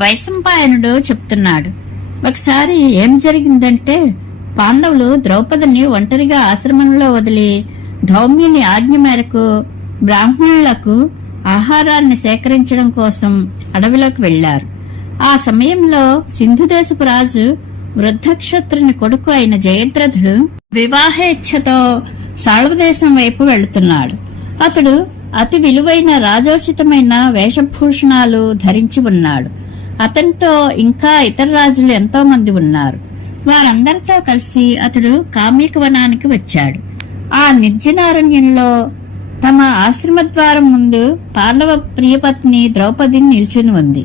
వైశంపాయనుడు చెప్తున్నాడు ఒకసారి ఏం జరిగిందంటే పాండవులు ద్రౌపదిని ఒంటరిగా ఆశ్రమంలో వదిలి ధౌమ్యుని ఆజ్ఞ మేరకు బ్రాహ్మణులకు ఆహారాన్ని సేకరించడం కోసం అడవిలోకి వెళ్ళారు ఆ సమయంలో సింధుదేశపు రాజు వృద్ధక్షత్రుని కొడుకు అయిన జయద్రథుడు వివాహేచ్ఛతో సాళవదేశం వైపు వెళుతున్నాడు. అతడు అతి విలువైన రాజోచితమైన వేషభూషణాలు ధరించి ఉన్నాడు. అతనితో ఇంకా ఇతర రాజులు ఎంతో మంది ఉన్నారు. వారందరితో కలిసి అతడు కామ్యక వనానికి వచ్చాడు. ఆ నిర్జనారణ్యంలో తమ ఆశ్రమద్వారం ముందు పాండవ ప్రియపత్ని ద్రౌపదిని నిల్చుని ఉంది.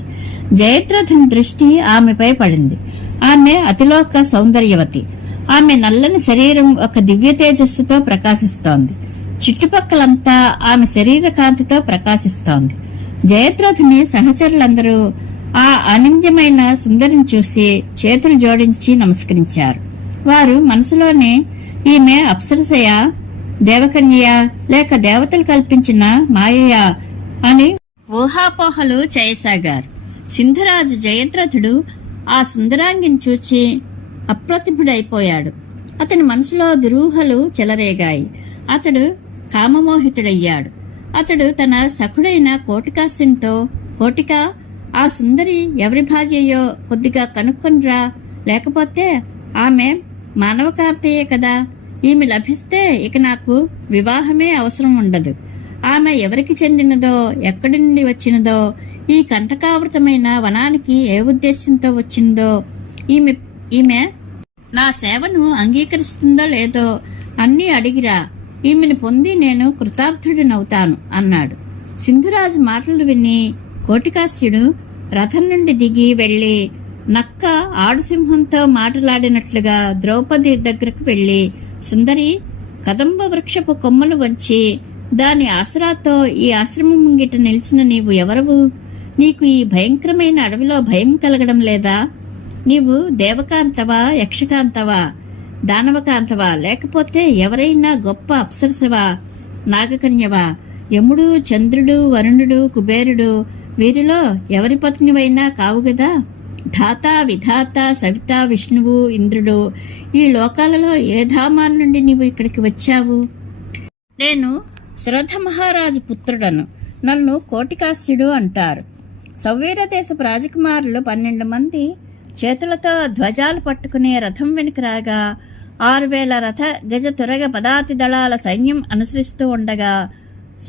జయద్రథుని దృష్టి ఆమెపై పడింది. ఆమె అతిలోక సౌందర్యవతి. ఆమె నల్లని శరీరం ఒక దివ్య తేజస్సుతో ప్రకాశిస్తోంది. చుట్టుపక్కలంతా ఆమె శరీర కాంతితో ప్రకాశిస్తోంది. జయద్రథుని సహచరులందరూ ఆ అనింద్యమైన సుందరిని చూసి చేతులు జోడించి నమస్కరించారు. వారు మనసులోనే ఈమె అప్సరసయ దేవకన్య లేక దేవతలు కల్పించిన మాయయా అని ఊహాపోహలు చేయసాగారు. సింధురాజు జయద్రథుడు ఆ సుందరాంగిని చూచి అప్రతిభుడైపోయాడు. అతని మనసులో దురూహలు చెలరేగాయి. అతడు కామమోహితుడయ్యాడు. అతడు తన సఖుడైన కోటికాసునితో కోటిక ఆ సుందరి ఎవరి భార్యయో కొద్దిగా కనుక్కొనిరా. లేకపోతే ఆమె మానవకార్తెయే కదా. ఈమె లభిస్తే ఇక నాకు వివాహమే అవసరం ఉండదు. ఆమె ఎవరికి చెందినదో ఎక్కడి నుండి వచ్చినదో ఈ కంటకావృతమైన వనానికి ఏ ఉద్దేశంతో వచ్చిందో ఈమె ఈమె నా సేవను అంగీకరిస్తుందో లేదో అన్నీ అడిగిరా. ఈమెను పొంది నేను కృతార్థుడినవుతాను అన్నాడు. సింధురాజు మాటలు విని కోటికాస్యుడు రథం నుండి దిగి వెళ్ళి నక్క ఆడుసింహంతో మాటలాడినట్లుగా ద్రౌపది దగ్గరకు వెళ్ళి సుందరి కదంబ వృక్షపు కొమ్మను వంచి దాని ఆసరాతో ఈ ఆశ్రమం ముంగిట నిలిచిన నీవు ఎవరవు? నీకు ఈ భయంకరమైన అడవిలో భయం కలగడం లేదా? నీవు దేవకాంతవా యక్షకాంతవా దానవకాంతవా లేకపోతే ఎవరైనా గొప్ప అప్సరసవా నాగకన్యవా? యముడు చంద్రుడు వరుణుడు కుబేరుడు వీరిలో ఎవరి పత్నివైనా కావు కదా ధాత విధాత సవిత విష్ణువు ఇంద్రుడు ఈ లోకాలలో ఏ ధామాన్ నుండి నీవు ఇక్కడికి వచ్చావు? నేను శరథ మహారాజు పుత్రుడను. నన్ను కోటికాస్యుడు అంటారు. సౌవీర దేశపు రాజకుమారులు పన్నెండు మంది చేతులతో ధ్వజాలు పట్టుకునే రథం వెనుక రాగా ఆరు వేల రథ గజ తురగ పదాతి దళాల సైన్యం అనుసరిస్తూ ఉండగా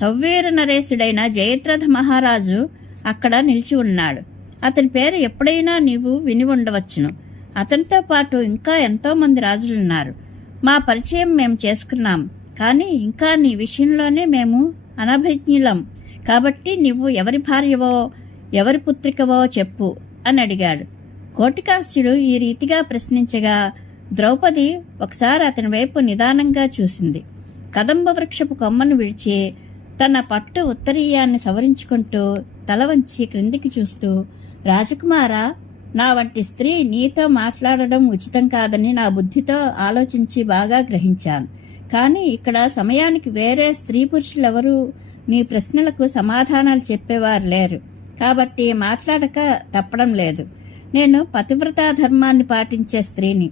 సౌవీర నరేశుడైన జయద్రథ మహారాజు అక్కడ నిలిచి ఉన్నాడు. అతని పేరు ఎప్పుడైనా నీవు విని ఉండవచ్చును. అతనితో పాటు ఇంకా ఎంతో మంది రాజులున్నారు మా పరిచయం మేము చేసుకున్నాం. కానీ ఇంకా నీ విషయంలోనే మేము అనభిజ్ఞులం. కాబట్టి నువ్వు ఎవరి భార్యవో ఎవరి పుత్రికవో చెప్పు అని అడిగాడు. కోటికాస్యుడు ఈ రీతిగా ప్రశ్నించగా ద్రౌపది ఒకసారి అతని వైపు నిదానంగా చూసింది. కదంబ వృక్షపు కొమ్మను విడిచి తన పట్టు ఉత్తరీయాన్ని సవరించుకుంటూ తల వంచి క్రిందికి చూస్తూ రాజకుమారా నా వంటి స్త్రీ నీతో మాట్లాడడం ఉచితం కాదని నా బుద్ధితో ఆలోచించి బాగా గ్రహించాను. కానీ ఇక్కడ సమయానికి వేరే స్త్రీ పురుషులెవరూ నీ ప్రశ్నలకు సమాధానాలు చెప్పేవారు లేరు. కాబట్టి మాట్లాడక తప్పడం లేదు. నేను పతివ్రతా ధర్మాన్ని పాటించే స్త్రీని.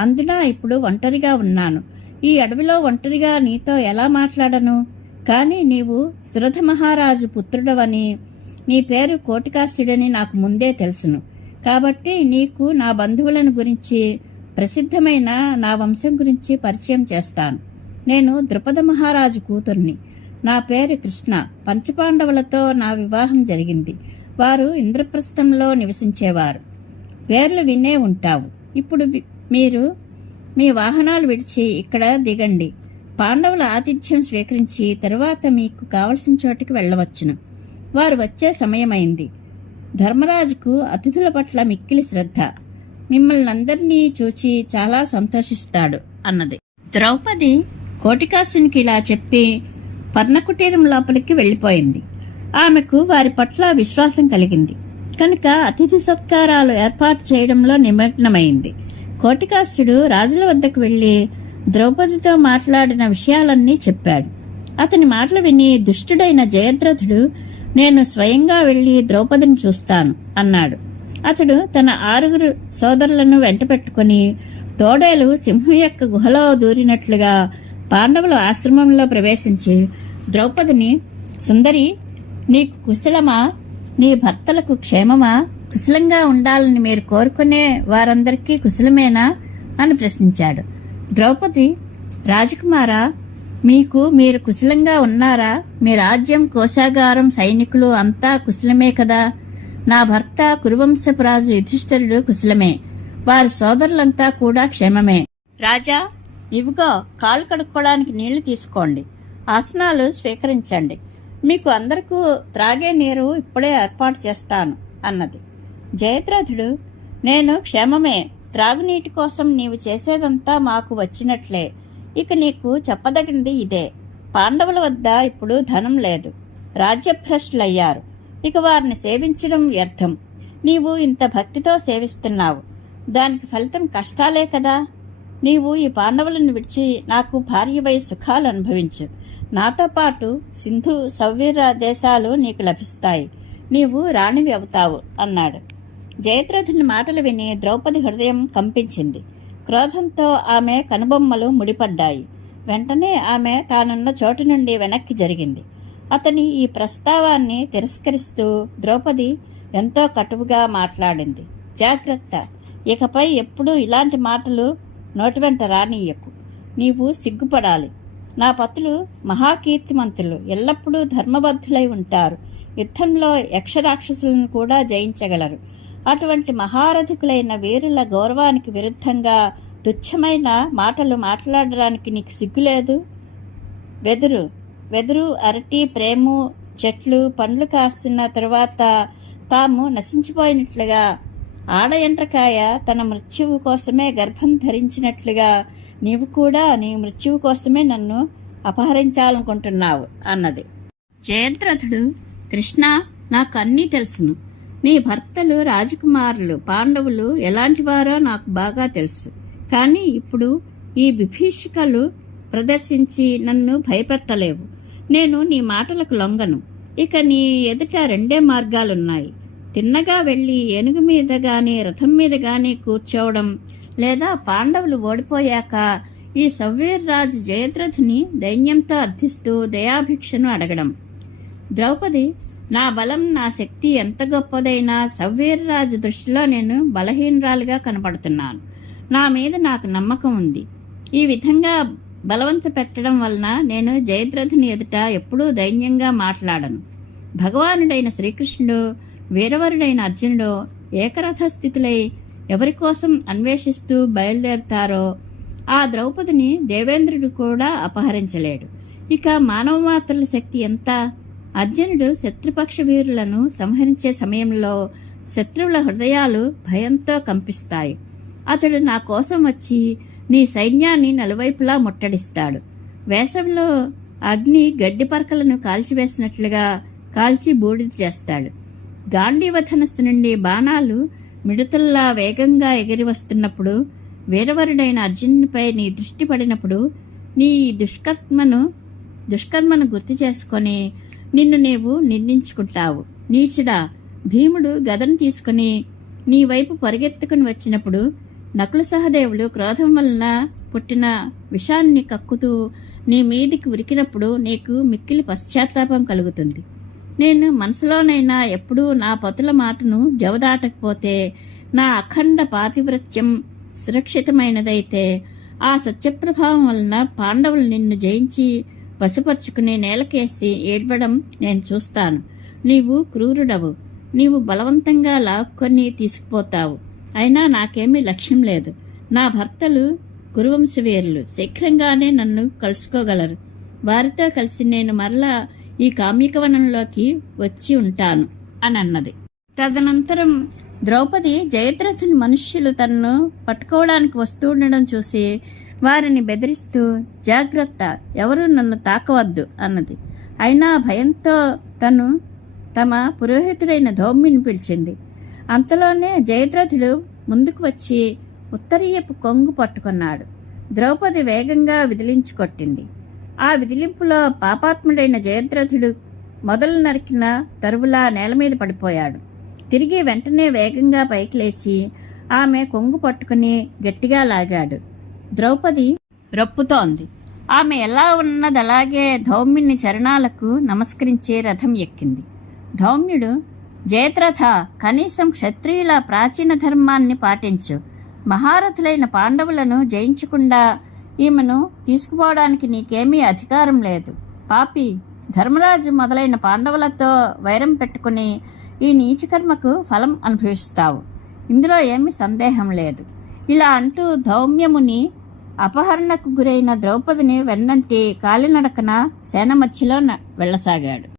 అందున ఇప్పుడు ఒంటరిగా ఉన్నాను. ఈ అడవిలో ఒంటరిగా నీతో ఎలా మాట్లాడను? కానీ నీవు సురథ మహారాజు పుత్రుడవని నీ పేరు కోటికాసుడని నాకు ముందే తెలుసును. కాబట్టి నీకు నా బంధువులను గురించి ప్రసిద్ధమైన నా వంశం గురించి పరిచయం చేస్తాను. నేను ద్రుపద మహారాజు కూతుర్ని. నా పేరు కృష్ణ. పంచపాండవులతో నా వివాహం జరిగింది. వారు ఇంద్రప్రస్థంలో నివసించేవారు. పేర్లు వినే ఉంటావు. ఇప్పుడు మీరు మీ వాహనాలు విడిచి ఇక్కడ దిగండి. పాండవుల ఆతిథ్యం స్వీకరించి తరువాత మీకు కావలసిన చోటికి వెళ్ళవచ్చును. వారు వచ్చే సమయమైంది. ధర్మరాజుకు అతిథుల పట్ల మిక్కిలి శ్రద్ధ. మిమ్మల్ని అందరినీ చూచి చాలా సంతోషిస్తాడు అన్నది. ద్రౌపది కోటికాసునికి ఇలా చెప్పి పర్ణకుటీరం లోపలికి వెళ్ళిపోయింది. ఆమెకు వారి పట్ల విశ్వాసం కలిగింది. కనుక అతిథి సత్కారాలు ఏర్పాటు చేయడంలో నిమగ్నమైంది. కోటికాసుడు రాజుల వద్దకు వెళ్ళి ద్రౌపదితో మాట్లాడిన విషయాలన్నీ చెప్పాడు. అతని మాటలు విని దుష్టుడైన జయద్రథుడు నేను స్వయంగా వెళ్ళి ద్రౌపదిని చూస్తాను అన్నాడు. అతడు తన ఆరుగురు సోదరులను వెంట పెట్టుకుని తోడేలు సింహం యొక్క గుహలో దూరినట్లుగా పాండవుల ఆశ్రమంలో ప్రవేశించి ద్రౌపదిని సుందరి నీకు కుశలమా? నీ భర్తలకు క్షేమమా? కుశలంగా ఉండాలని మీరు కోరుకునే వారందరికీ కుశలమేనా? అని ప్రశ్నించాడు. ద్రౌపది రాజకుమారా మీకు మీరు కుశలంగా ఉన్నారా? మీ రాజ్యం కోశాగారం సైనికులు అంతా కుశలమే కదా? నా భర్త కురువంశపు రాజు యుధిష్ఠరుడు కుశలమే. వారి సోదరులంతా కూడా క్షేమమే. రాజా ఇవిగో కాలు కడుక్కోవడానికి నీళ్ళు తీసుకోండి. ఆసనాలు స్వీకరించండి. మీకు అందరికూ త్రాగే నీరు ఇప్పుడే ఏర్పాటు చేస్తాను అన్నది. జయద్రథుడు నేను క్షేమమే. త్రాగునీటి కోసం నీవు చేసేదంతా మాకు వచ్చినట్లే. ఇక నీకు చెప్పదగినది ఇదే. పాండవుల వద్ద ఇప్పుడు ధనం లేదు. రాజ్యభ్రష్టులయ్యారు. ఇక వారిని సేవించడం వ్యర్థం. నీవు ఇంత భక్తితో సేవిస్తున్నావు. దానికి ఫలితం కష్టాలే కదా. నీవు ఈ పాండవులను విడిచి నాకు భార్యవై సుఖాలు అనుభవించు. నాతో పాటు సింధు సౌవీర దేశాలు నీకు లభిస్తాయి. నీవు రాణివి అవుతావు అన్నాడు. జయద్రథుని మాటలు విని ద్రౌపది హృదయం కంపించింది. క్రోధంతో ఆమె కనుబొమ్మలు ముడిపడ్డాయి. వెంటనే ఆమె తానున్న చోటు నుండి వెనక్కి జరిగింది. అతని ఈ ప్రస్తావాన్ని తిరస్కరిస్తూ ద్రౌపది ఎంతో కటువుగా మాట్లాడింది. జాగ్రత్త ఇకపై ఎప్పుడూ ఇలాంటి మాటలు నోటి వెంట రానీయకు. నీవు సిగ్గుపడాలి. నా పతులు మహాకీర్తిమంతులు ఎల్లప్పుడూ ధర్మబద్ధులై ఉంటారు. యుద్ధంలో యక్షరాక్షసులను కూడా జయించగలరు. అటువంటి మహారథికులైన వీరుల గౌరవానికి విరుద్ధంగా తుచ్చమైన మాటలు మాట్లాడడానికి నీకు సిగ్గులేదు? వెదురు వెదురు అరటి ప్రేము చెట్లు పండ్లు కాసిన తరువాత తాము నశించిపోయినట్లుగా ఆడ ఎండ్రకాయ తన మృత్యువు కోసమే గర్భం ధరించినట్లుగా నీవు కూడా నీ మృత్యువు కోసమే నన్ను అపహరించాలనుకుంటున్నావు అన్నది. జయంత్రథుడు కృష్ణ నాకు అన్నీ తెలుసును. నీ భర్తలు రాజకుమారులు పాండవులు ఎలాంటివారో నాకు బాగా తెలుసు. కానీ ఇప్పుడు ఈ విభీషికలు ప్రదర్శించి నన్ను భయపెట్టలేవు. నేను నీ మాటలకు లొంగను. ఇక నీ ఎదుట రెండే మార్గాలున్నాయి. తిన్నగా వెళ్ళి ఏనుగు మీద గాని రథం మీద గాని కూర్చోవడం లేదా పాండవులు ఓడిపోయాక ఈ సవ్వీర్రాజు జయద్రథుని దైన్యంతో అర్థిస్తూ దయాభిక్షను అడగడం. ద్రౌపది నా బలం నా శక్తి ఎంత గొప్పదైనా సవ్వీర్రాజు దృష్టిలో నేను బలహీనరాలుగా కనపడుతున్నాను. నా మీద నాకు నమ్మకం ఉంది. ఈ విధంగా బలవంత పెట్టడం వలన నేను జయద్రథుని ఎదుట ఎప్పుడూ దైన్యంగా మాట్లాడను. భగవానుడైన శ్రీకృష్ణుడు వీరవరుడైన అర్జునుడు ఏకరథ స్థితులై ఎవరి కోసం అన్వేషిస్తూ బయలుదేరుతారో ఆ ద్రౌపదిని దేవేంద్రుడు కూడా అపహరించలేడు. ఇక మానవ మాత్రల శక్తి ఎంత? అర్జునుడు శత్రుపక్ష వీరులను సంహరించే సమయంలో శత్రువుల హృదయాలు భయంతో కంపిస్తాయి. అతడు నా కోసం వచ్చి నీ సైన్యాన్ని నలువైపులా ముట్టడిస్తాడు. వేసవిలో అగ్ని గడ్డి పరకలను కాల్చివేసినట్లుగా కాల్చి బూడిద చేస్తాడు. గాంధీవధనస్సు నుండి బాణాలు మిడతల్లా వేగంగా ఎగిరి వస్తున్నప్పుడు వీరవరుడైన అర్జునునిపై నీ దృష్టి పడినప్పుడు నీ దుష్కర్మను దుష్కర్మను గుర్తు చేసుకొని నిన్ను నీవు నిందించుకుంటావు. నీచుడా భీముడు గదను తీసుకుని నీ వైపు పరిగెత్తుకుని వచ్చినప్పుడు నకుల సహదేవుడు క్రోధం వలన పుట్టిన విషాన్ని కక్కుతూ నీ మీదికి ఉరికినప్పుడు నీకు మిక్కిలి పశ్చాత్తాపం కలుగుతుంది. నేను మనసులోనైనా ఎప్పుడూ నా పతుల మాటను జవదాటకపోతే నా అఖండ పాతివ్రత్యం సురక్షితమైనదైతే ఆ సత్యప్రభావం వలన పాండవులు నిన్ను జయించి వశపరుచుకుని నేలకేసి ఏడ్వడం నేను చూస్తాను. నీవు క్రూరుడవు. నీవు బలవంతంగా లాక్కొని తీసుకుపోతావు. అయినా నాకేమీ లక్ష్యం లేదు. నా భర్తలు గురువంశవీరులు. శీఘ్రంగానే నన్ను కలుసుకోగలరు. వారితో కలిసి నేను మరలా ఈ కామ్యకవనంలోకి వచ్చి ఉంటాను అని అన్నది తదనంతరం ద్రౌపది జయద్రథుని మనుష్యులు తన్ను పట్టుకోవడానికి వస్తూ ఉండడం చూసి వారిని బెదిరిస్తూ జాగ్రత్త ఎవరు నన్ను తాకవద్దు అన్నది. అయినా భయంతో తను తమ పురోహితుడైన ధౌమ్యుని పిలిచింది. అంతలోనే జయద్రథుడు ముందుకు వచ్చి ఉత్తరీయపు కొంగు పట్టుకున్నాడు. ద్రౌపది వేగంగా విదిలించి కొట్టింది. ఆ విదిలింపులో పాపాత్ముడైన జయద్రథుడు మొదలు నరికిన తరువులా నేల మీద పడిపోయాడు. తిరిగి వెంటనే వేగంగా పైకి లేచి ఆమె కొంగు పట్టుకుని గట్టిగా లాగాడు. ద్రౌపది రొప్పుతోంది. ఆమె ఎలా ఉన్నది అలాగే ధౌమ్యుని చరణాలకు నమస్కరించే రథం ఎక్కింది. ధౌమ్యుడు జయద్రథ కనీసం క్షత్రియుల ప్రాచీన ధర్మాన్ని పాటించు. మహారథులైన పాండవులను జయించకుండా ఈమెను తీసుకుపోవడానికి నీకేమీ అధికారం లేదు. పాపి ధర్మరాజు మొదలైన పాండవులతో వైరం పెట్టుకుని ఈ నీచకర్మకు ఫలం అనుభవిస్తావు. ఇందులో ఏమీ సందేహం లేదు. ఇలా అంటూ ధౌమ్యముని అపహరణకు గురైన ద్రౌపదిని వెన్నంటి కాలినడకన సేన మధ్యలో న- వెళ్ళసాగాడు.